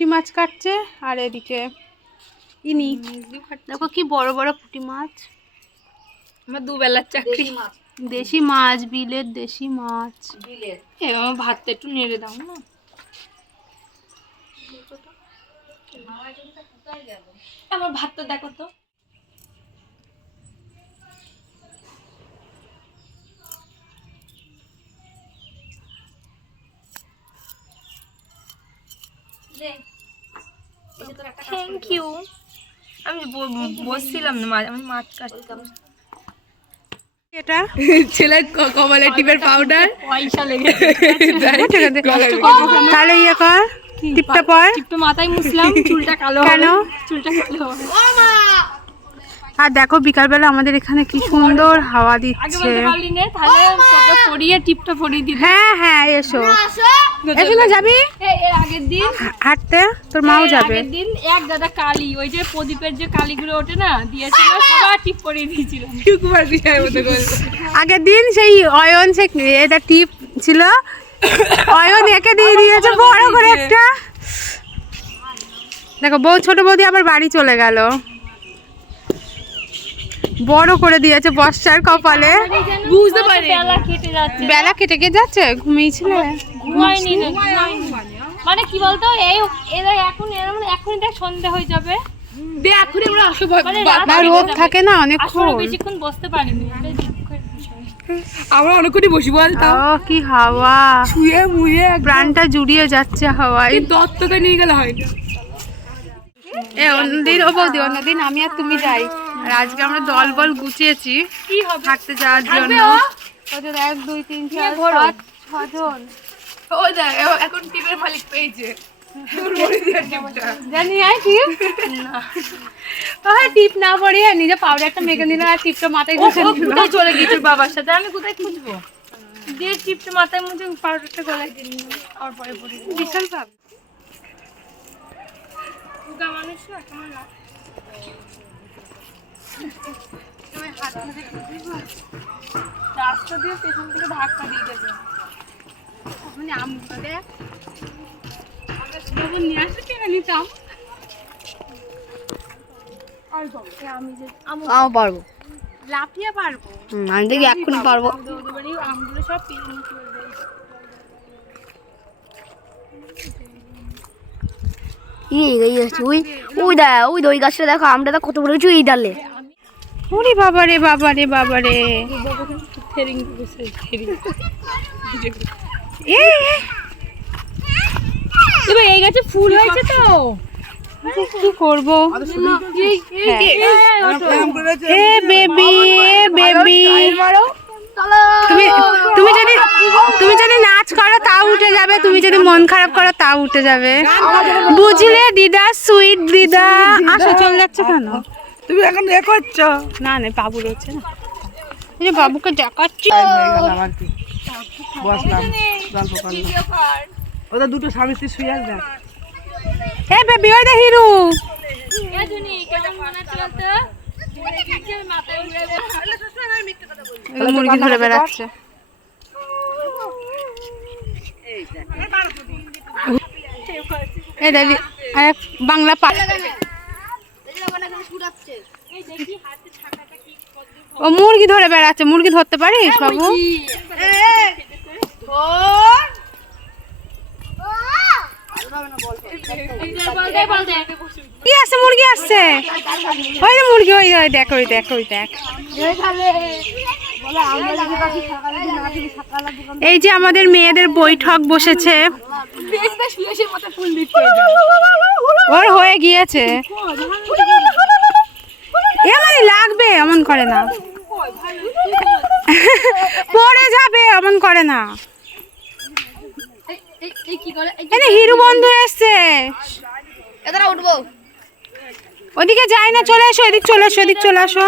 পুঁটি মাছ কাটছে আর এদিকে ইনি। দেখো কি বড় বড় পুঁটি মাছ। আমার দুবেলার চাকরি। দেশি মাছ। বিলের দেশি মাছ। এ, আমার ভাতটা একটু নেড়ে দাও না? আমার ভাতটা দেখো তো। থ্যাংক ইউ আমি বসছিলাম না মাছ আমি মাছ কাটতাম এটা? ছেলের ক- টিপের পাউডার পয়সা লেগেছে তাহলে ইয়ে কর টিপটা পর। মাথায় মুছলাম চুলটা কালো কেন? চুলটা কালো আর দেখো বিকালবেলা আমাদের এখানে কি সুন্দর হাওয়া দিচ্ছে। হ্যাঁ হ্যাঁ এসো। এসো না যাবি? আগের দিন হাঁটতে? তোর মাও যাবে। আগের দিন এক দাদা কালি ওই যে প্রদীপের যে কালিগুলো ওঠে না দিয়েছিল সবার টিপ পরিয়ে দিয়েছিলাম আগের দিন সেই অয়ন সে এটা টিপ ছিল। অয়ন একে দিয়ে দিয়েছে বড় করে একটা। দেখো বউ ছোট বৌদি আবার বাড়ি চলে গেল। বড় করে দিয়েছে বর্ষার কপালে। বুঝতে পারি বেলা কেটে কেটে যাচ্ছে? ঘুমিয়েছিলে? ঘুমাইনি মানে কি বলতো এই এরা এখন এরা মানে এখনই দেখ সন্ধ্যা হয়ে যাবে। দে এখন আমরা মানে রোদ থাকে না অনেকক্ষণ বেশিক্ষণ বসতে পারিনি। বিষয়। আমরা অনেকক্ষণই বসি বল ও কি হাওয়া। শুয়ে মুয়ে প্রাণটা জুড়িয়ে যাচ্ছে হাওয়ায়। দত্তকে নিয়ে গেলে হয় না। এ অন্যদিন ও বৌদি অন্যদিন আমি আর তুমি যাই। আর আজকে আমরা দল বল গুছিয়েছি কি হবে? হাঁটতে যাওয়ার জন্য। ও? ওদের এক দুই তিন চার। পাঁচ ছজন। ও দেখ এখন টিপের মালিক পেয়েছে জানি আই টিপ ওই টিপ না পড়িয়ে নিজে পাউডারটা মেখে নিল আর টিপটা মাথায় ঘষে কোথায় চলে বাবার সাথে? আমি কোথায় খুঁজবো? দিয়ে টিপটা মাথায় মুখে পাউডারটা গলায় দিয়ে নিলাম আর পরে পরে বিশাল ভাব। মানুষ না কেমন লাগে রাস্তা দিয়ে পেছন থেকে ধাক্কা দিয়ে দেবে মানে আমটা দেখ নিয়ে আসলে কেন নিতাম আমি। যে আমি আমি পারব। লাফিয়ে পারব। আমি দেখি এক্ষুনি পারব। আমগুলো সব ওই ওই দা ওই ওই গাছটা দেখো আমরা তো কত বড় হয়েছে এই ডালে। ওরে বাবা রে বাবা রে বাবা রে। এবার এই গাছে ফুল হয়েছে তো। কি করব? হ্যাঁ। এ বেবি এ বেবি। তুমি তুমি যদি তুমি যদি নাচ করো তাও উঠে যাবে। তুমি যদি মন খারাপ করো তাও উঠে যাবে। বুঝলে দিদা। সুইট দিদা। আসো চলে যাচ্ছে কেন? তুমি এখন এ করছ? না না বাবু রয়েছে না। এই যে বাবুকে দেখাচ্ছি। আমার কি বসলাম গল্প করলাম ওদের দুটো স্বামী স্ত্রী শুয়ে আসবে এ বেবি ওই দে হিরু। এ জুনি কেমন মনে মুরগি ধরে বেড়াচ্ছে। এই দেখি। বাংলা পা ও মুরগি ধরে বেড়াচ্ছে মুরগি ধরতে পারিস বাবু কি আসছে মুরগি আসছে ওই যে মুরগি ওই ওই দেখ ওই দেখ ওই দেখ এই যে আমাদের মেয়েদের বৈঠক বসেছে ওর হয়ে গিয়েছে মানে এমন করে না। পড়ে যাবে, এমন করে না। হিরু বন্ধু এসছে। ওদিকে যাই না, চলে এসো, এদিক চলে এসো, এদিক চলে আসো।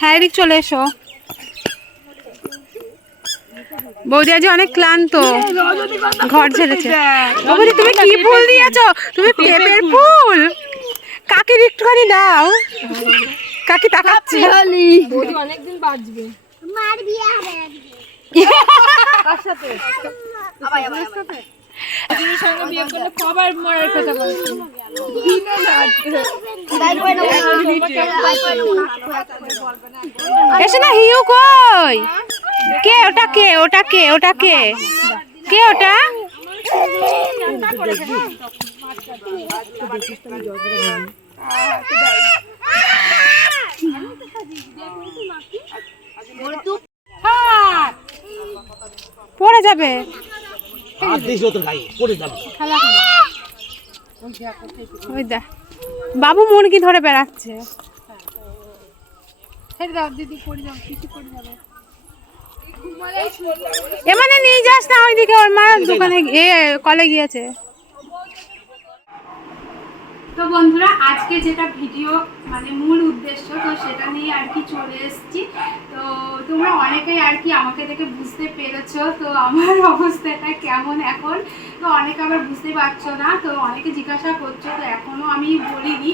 হ্যাঁ এদিক চলে এসো। বৌদি আজ অনেক ক্লান্ত। ঘর ছেড়েছে। বৌদি, তুমি কি ফুল দিয়েছ? তুমি পেঁপের ফুল। কাকির একটুখানি দাও। কাকি তাকাচ্ছে। অনেকদিন বাঁচবে দিদির সঙ্গে বিয়ে করলে কবার মরার কথা বলছি। এসে না হিউ কই? কে ওটা কে? ওটা কে? ওটা কে? কে ওটা? পড়ে পড়ে যাবে। বাবু মুরগি ধরে বেড়াচ্ছে? এ মানে নিয়ে যাস না ওইদিকে ওর মা দোকানে কলে গিয়েছে। তো বন্ধুরা, আজকে যেটা ভিডিও মানে মূল উদ্দেশ্য, তো সেটা নিয়ে আর কি চলে এসেছি। তো তোমরা অনেকেই আর কি আমাকে দেখে বুঝতে পেরেছ, তো আমার অবস্থাটা কেমন এখন? তো অনেকে আবার বুঝতে পারছ না, তো অনেকে জিজ্ঞাসা করছ, তো এখনও আমি বলিনি।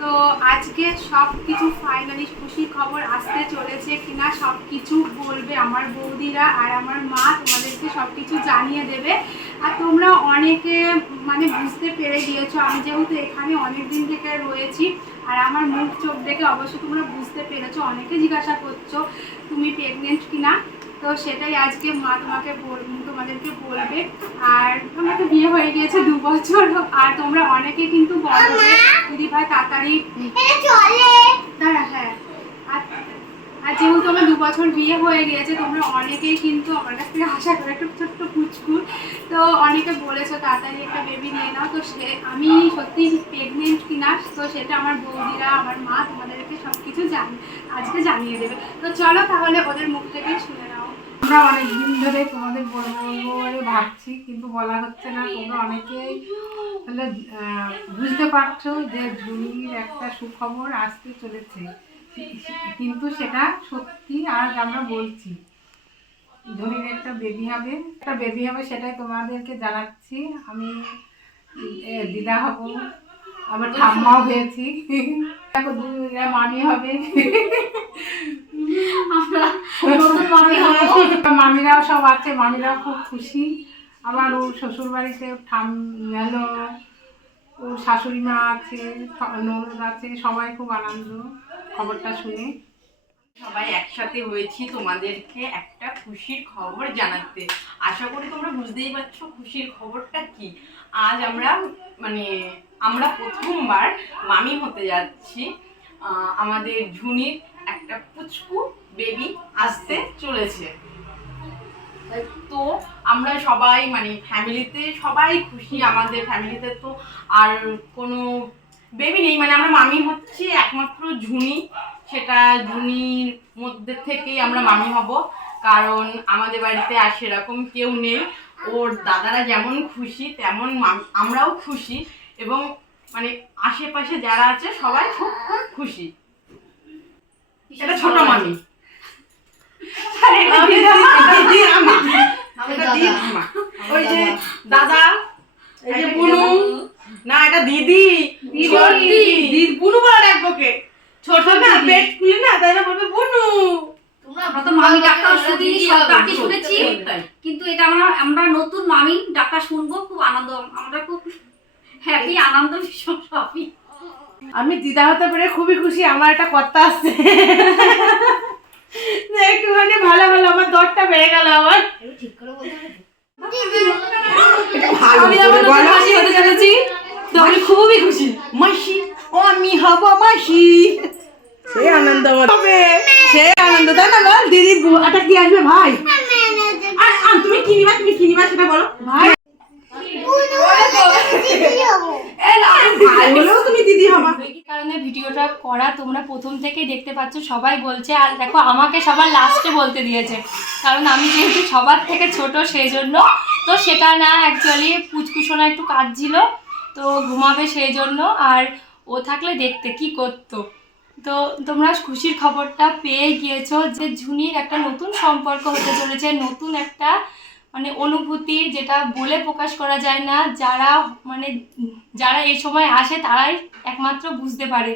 তো আজকে সব কিছু ফাইনালি খুশির খবর আসতে চলেছে কিনা সব কিছু বলবে আমার বৌদিরা আর আমার মা তোমাদেরকে সব কিছু জানিয়ে দেবে। আর তোমরা অনেকে মানে বুঝতে পেরে গিয়েছো, আমি যেহেতু এখানে অনেক দিন থেকে রয়েছি আর আমার মুখ চোখ দেখে অবশ্যই তোমরা বুঝতে পেরেছ, অনেকে জিজ্ঞাসা করছ তুমি প্রেগনেন্ট কিনা। তো সেটাই আজকে মা তোমাকে তোমাদেরকে বলবে। আর আমার তো বিয়ে হয়ে গিয়েছে দু বছর। আর তোমরা অনেকে কিন্তু বলো দিদি ভাই তাড়াতাড়ি দাঁড়া হ্যাঁ। আর যেহেতু আমার দু বছর বিয়ে হয়ে গিয়েছে তোমরা অনেকেই কিন্তু আমার কাছ থেকে আশা করে একটা ছোট্ট পুচকুর তো অনেকে বলেছ তাড়াতাড়ি একটা বেবি নিয়ে নাও। তো সে আমি সত্যি প্রেগনেন্ট কিনা তো সেটা আমার বৌদিরা আমার মা তোমাদেরকে সব কিছু জান আজকে জানিয়ে দেবে। তো চলো তাহলে ওদের মুখ থেকে শুনে আমরা অনেক দিন ধরে তোমাদের বলব বলে ভাবছি, কিন্তু বলা হচ্ছে না, তোমরা অনেকেই তাহলে বুঝতে পারছ যে ঝুনির একটা সুখবর আসতে চলেছে। কিন্তু সেটা সত্যি আজ আমরা বলছি ঝুনির একটা বেবি হবে। একটা বেবি হবে সেটাই তোমাদেরকে জানাচ্ছি। আমি দিদা হব, আমার ঠাম্মাও হয়েছি। মামি হবে মামিরাও সব আছে মামিরাও খুব খুশি। আবার ওর শ্বশুর বাড়িতে ঠাম হলো ওর শাশুড়ি মা আছে ননদ আছে সবাই খুব আনন্দ খবরটা শুনে। সবাই একসাথে হয়েছি তোমাদেরকে একটা খুশির খবর জানাতে। আশা করি তোমরা বুঝতেই পারছ খুশির খবরটা কি। আজ আমরা মানে আমরা প্রথমবার মামি হতে যাচ্ছি আহ, আমাদের ঝুনির একটা পুচকু বেবি আসতে চলেছে। তো আমরা সবাই মানে ফ্যামিলিতে সবাই খুশি, আমাদের ফ্যামিলিতে তো আর কোনো বেবি নেই। মানে আমরা মামি হচ্ছি একমাত্র ঝুনি। সেটা ঝুনির মধ্যে থেকেই আমরা মামি হব। কারণ আমাদের বাড়িতে আর সেরকম কেউ নেই। ওর দাদারা যেমন খুশি, তেমন আমরাও খুশি। এবং মানে আশেপাশে যারা আছে সবাই খুব খুব খুশি। এটা ছোট মামি। আরে এটা দিদি- এটা দিদি আমা। এটা দিদি। আমা। ওই যে দাদা। এই যে বুনু। না এটা দিদি। দিদি। দিদি। বুনু বলে ডাকবো কে ছোট না পেট খুলে না তাই না বলবে বুনু। আমরা তো মামি ডাক্তার শুনি সব ডাকি শুনেছি। তাই। কিন্তু এটা আমরা আমরা নতুন মামি ডাক্তার শুনব খুব আনন্দ আমরা খুব হ্যাপি আনন্দ ভীষণ সবই। আমি দিদা হতে পেরে খুবই খুশি আমার একটা কর্তা আসছে একটুখানি ভালো ভালো আমার দরটা বেড়ে গেল আমার। আমি আমার নতুন হতে চলেছি। তো আমি খুবই খুশি। মাসি ও আমি হব মাসি। সেই আনন্দ হবে। আনন্দ তাই না বল? দিদির বুয়াটা কি আসবে? ভাই। আর তুমি কি নিবা? তুমি কি নিবা সেটা বলো। ভাই ভাই হলেও তুমি দিদি হবা কারণে ভিডিওটা করা তোমরা প্রথম থেকেই দেখতে পাচ্ছ সবাই বলছে আর দেখো আমাকে সবার লাস্টে বলতে দিয়েছে। কারণ আমি যেহেতু সবার থেকে ছোট সেই জন্য তো সেটা না অ্যাকচুয়ালি পুচকুসোনা একটু কাঁদছিল তো ঘুমাবে সেই জন্য আর ও থাকলে দেখতে কি করতো। তো তোমরা খুশির খবরটা পেয়ে গিয়েছো যে ঝুনির একটা নতুন সম্পর্ক হতে চলেছে নতুন একটা মানে অনুভূতি যেটা বলে প্রকাশ করা যায় না, যারা মানে যারা এই সময় আসে তারাই একমাত্র বুঝতে পারে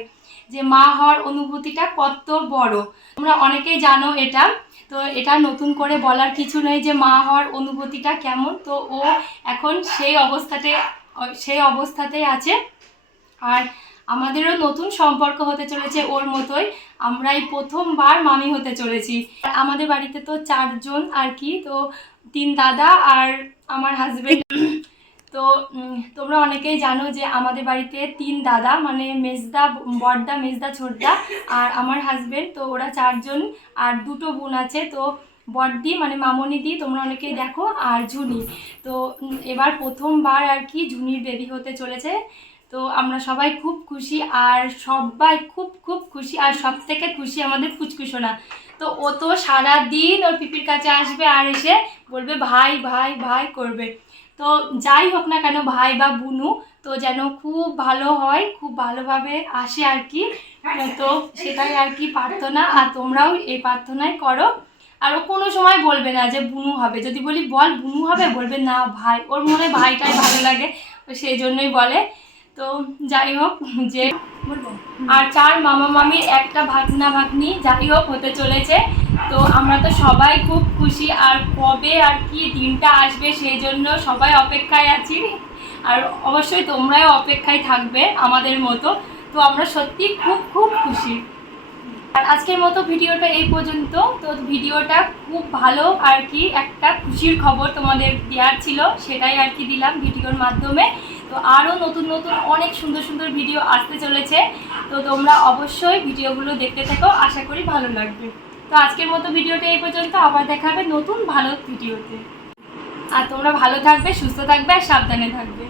যে মা হওয়ার অনুভূতিটা কত বড়। তোমরা অনেকেই জানো এটা, তো এটা নতুন করে বলার কিছু নেই যে মা হওয়ার অনুভূতিটা কেমন। তো ও এখন সেই অবস্থাতে, সেই অবস্থাতেই আছে। আর আমাদেরও নতুন সম্পর্ক হতে চলেছে ওর মতোই। আমরাই প্রথমবার মামি হতে চলেছি। আমাদের বাড়িতে তো চারজন আর কি, তো তিন দাদা আর আমার হাজবেন্ড তো তোমরা অনেকেই জানো যে আমাদের বাড়িতে তিন দাদা মানে মেজদা, বড়দা, মেজদা, ছোটদা আর আমার হাজবেন্ড তো ওরা চারজন আর দুটো বোন আছে। তো বড়দি মানে মামনি দি তোমরা অনেকেই দেখো, আর ঝুনি। তো এবার প্রথমবার আর কি ঝুনির বেবি হতে চলেছে। তো আমরা সবাই খুব খুশি আর সবাই খুব খুব খুশি আর সব থেকে খুশি আমাদের ফুচকুশোনা তো ও তো সারাদিন ওর পিপির কাছে আসবে আর এসে বলবে, ভাই ভাই ভাই করবে। তো যাই হোক না কেন, ভাই বা বুনু, তো যেন খুব ভালো হয়, খুব ভালোভাবে আসে আর কি। তো সেটাই আর কি প্রার্থনা, আর তোমরাও এই প্রার্থনাই করো। আর ও কোনো সময় বলবে না যে বুনু হবে। যদি বলি, বল, বুনু হবে? বলবে, না, ভাই। ওর মনে ভাইটাই ভালো লাগে সেই জন্যই বলে। তো যাই হোক যে আর চার মামা মামির একটা ভাগনা ভাগ্নি যাই হোক হতে চলেছে। তো আমরা তো সবাই খুব খুশি আর কবে আর কি দিনটা আসবে সেই জন্য সবাই অপেক্ষায় আছি। আর অবশ্যই তোমরাও অপেক্ষায় থাকবে আমাদের মতো। তো আমরা সত্যি খুব খুব খুশি। আর আজকের মতো ভিডিওটা এই পর্যন্ত। তো ভিডিওটা খুব ভালো আর কি একটা খুশির খবর তোমাদের দেওয়ার ছিল সেটাই আর কি দিলাম ভিডিওর মাধ্যমে। তো আরও নতুন নতুন অনেক সুন্দর সুন্দর ভিডিও আসতে চলেছে। তো তোমরা অবশ্যই ভিডিওগুলো দেখতে থাকো, আশা করি ভালো লাগবে। তো আজকের মতো ভিডিওটা এই পর্যন্ত, আবার দেখাবে নতুন ভালো ভিডিওতে আর তোমরা ভালো থাকবে, সুস্থ থাকবে, আর সাবধানে থাকবে।